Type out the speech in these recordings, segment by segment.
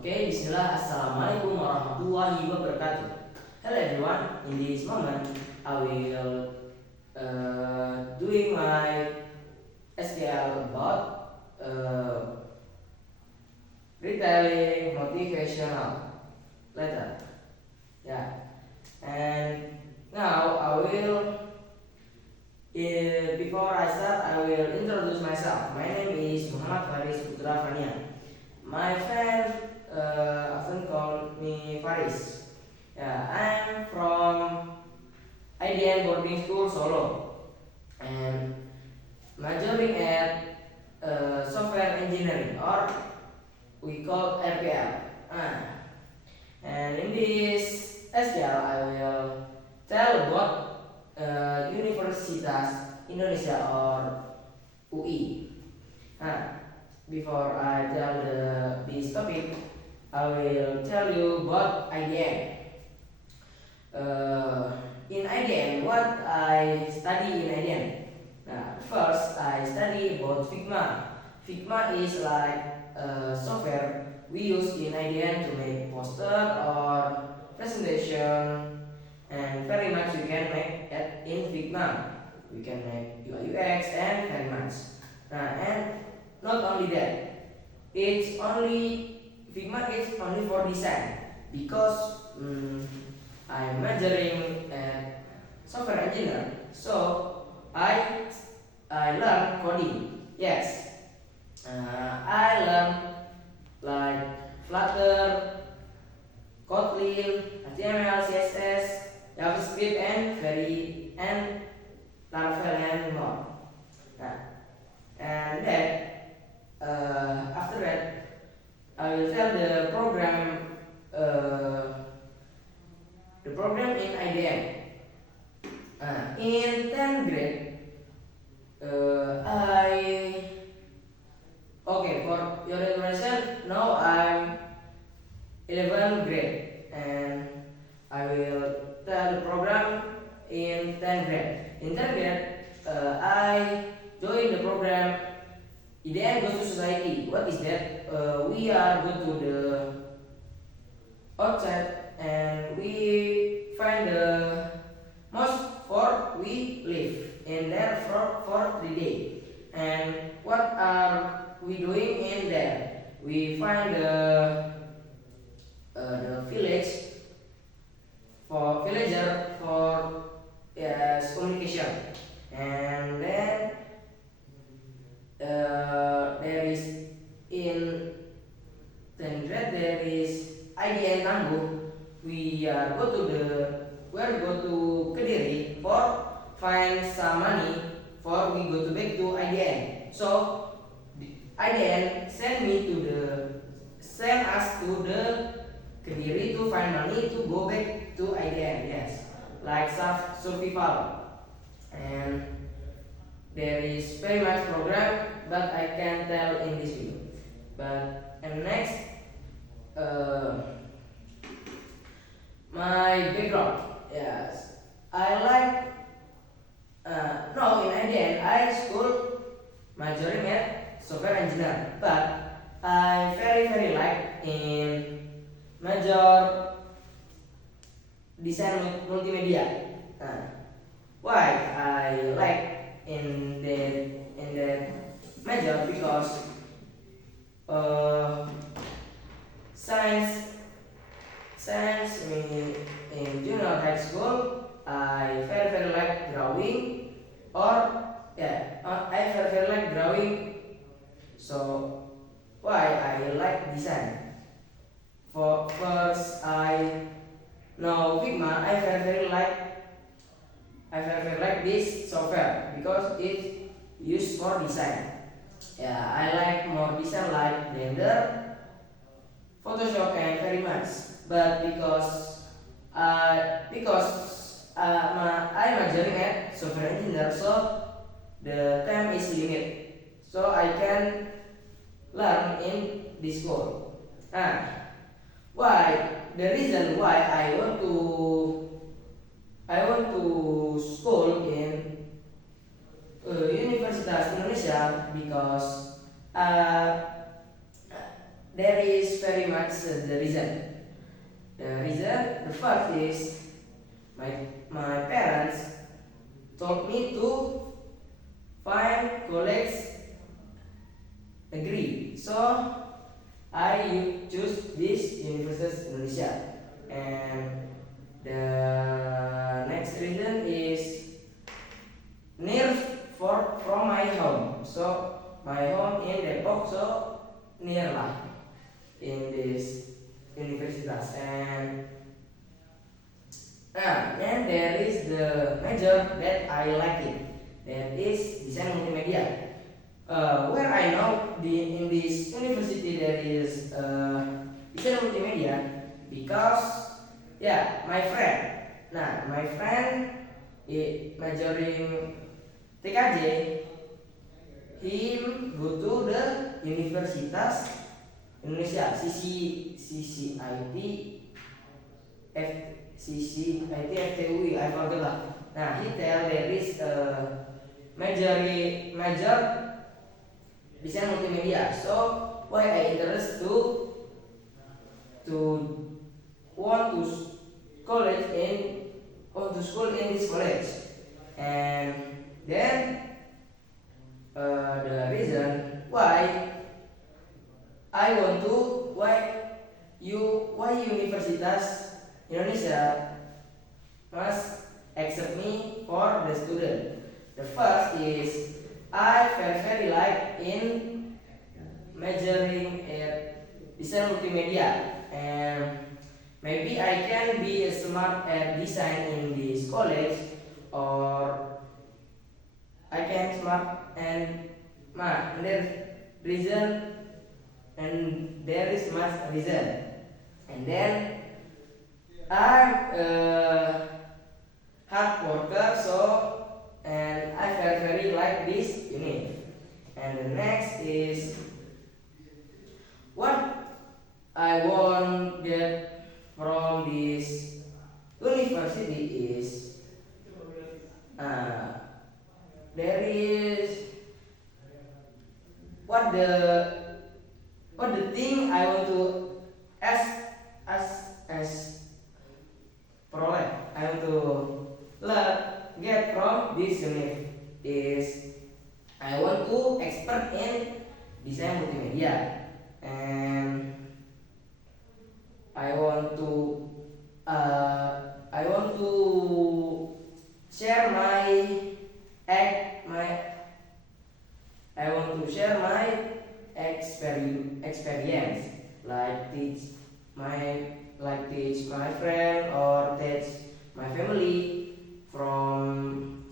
Okay, Bismillah. Assalamualaikum warahmatullahi wabarakatuh. Hello everyone. In this moment, I will doing my SQL about retailing motivational letter. Yeah, and now I will. Before I start, I will introduce myself. My name is Muhammad Faris Putra Fania. My friend often call me Faris. Yeah, I'm from IDN Boarding School Solo and majoring at software engineering, or we call RPL. And in this SPL, I will tell about Universitas Indonesia or UI. Before I tell this topic, I will tell you about IDN. In IDN, what I study in IDN? First I study about Figma. Figma is like software we use in IDN to make poster or presentation, and very much you can make it in Figma. We can make UI UX and very much. And not only that, Figma is only for design because I'm majoring at software engineer, so I learn coding. Yes, I learn like Flutter, Kotlin, HTML, CSS, JavaScript, and Laravel and more. And then after that, I will tell the program in IDM. In 10th grade, for your information, now I'm 11th grade, and I will tell the program in 10th grade. In 10th grade, I joined the program IDN Goes to Society. What is that? We are go to the outside and we find the most for we live in there for 3 days. And what are we doing in there? We find the village for villager for communication, and then there is in 10th grade there is IDN Tangguh. We go to Kediri for find some money for we go to back to IDN. So IDN send us to the Kediri to find money to go back to IDN. Yes, like survival, and there is very much program, but I can tell in this video. And next, my background. Yes, I like. No, in IDN, I school majoring at software engineer, but I very like in major design multimedia. Why I like in the major? Because science in junior high school, I very like drawing, I very like drawing. So why I like design? For first I know Figma, I very like this software because it used for design. I like more design like Blender, Photoshop, and very much. But because I majoring at software engineer, so the time is limited. So I can learn in this school. Why? The reason why I want to school in Universitas Indonesia because there is very much the reason. The first is my parents told me to find college agree. So I choose this Universitas Indonesia. And the next reason is near from my home. So my home in Depok, so near lah in this universitas. And there is the major that I like it. That is design multimedia. Where I know in this university there is design multimedia because my friend. Nah, my friend majoring TKJ. Him go to the Universitas Indonesia, CCIT, FTUI, I forgot lah. Nah, he tell there is a major design multimedia. So why I interest to want to school in this college. And then the reason why Universitas Indonesia must accept me for the student. The first is I very like in majoring at design multimedia, and maybe I can be smart at design in this college, or I can smart and there is much reason. And then I'm a hard worker, and I very like this unit. And the next is what I want get from this university is there is what the thing I want to as prolek I want to get from this unit is I want to expert in design multimedia, and I want to share my experience, like teach my friend or teach my family from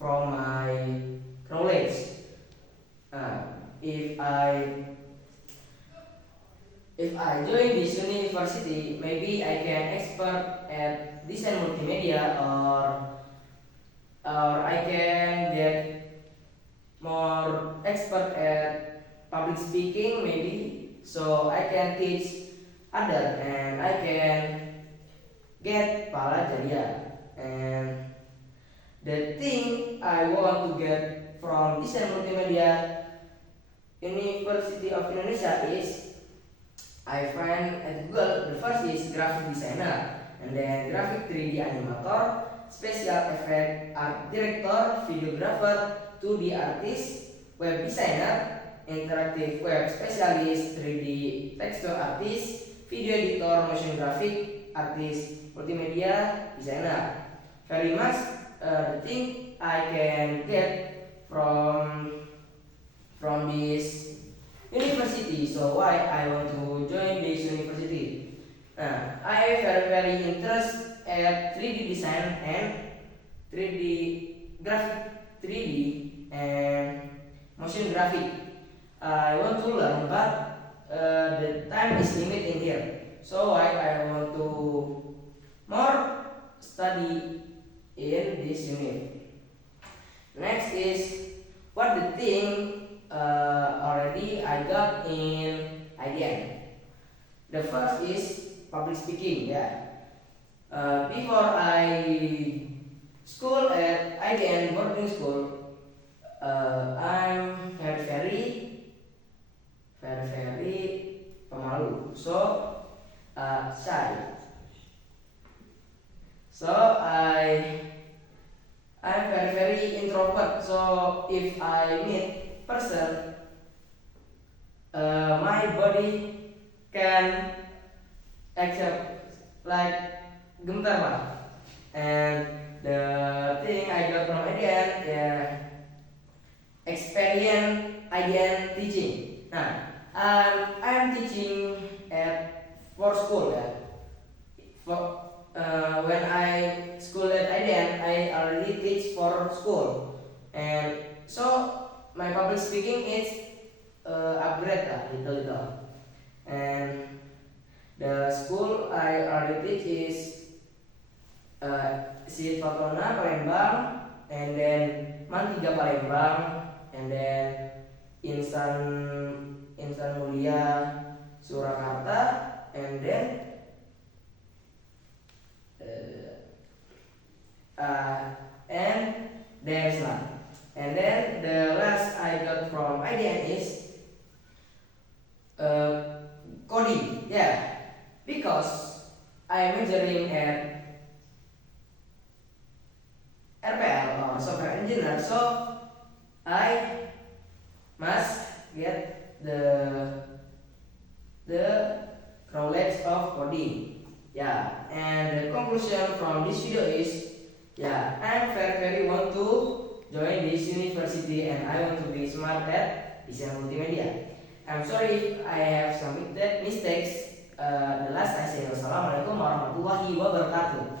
my knowledge. If I join this university, maybe I can expert at design multimedia, or I can get more expert at public speaking, maybe, so I can teach other and I can get pala jaya. And the thing I want to get from design multimedia University of Indonesia is I find at Google. The first is graphic designer, and then graphic 3D animator, special effect art director, videographer, 2D artist, web designer, interactive web specialist, 3D texture artist, video editor, motion graphic artist, multimedia designer. Very much the thing I can get from this university. So why I want to join this university? I very interested at 3D design and 3D graphic 3D and motion graphic. I want to learn, but the time is limited in here. So I want to more study in this unit. Next is what the thing already I got in IDN. The first is public speaking. Before I school at IDN boarding school, I'm very So if I meet person, my body can accept like gemetar lah. And the thing I got from IDN, experience IDN teaching. Nah, I'm teaching at for school ya. When I school at IDN, I already teach for school, and so my public speaking is upgrade lah, little. And the school I already teach is Sid Fatona Palembang, and then Man 3 Palembang, and then Insan Mulia Surakarta, and then and there's none. And then the last I got from IDN is coding. Yeah, because I'm majoring at RPL or software engineer, so I must get the knowledge of coding. Yeah, and the conclusion from this video is, yeah, I'm very want to join this university, and I want to be smart at design multimedia. I'm sorry if I have some mistakes. The last I say, wassalamualaikum warahmatullahi wabarakatuh.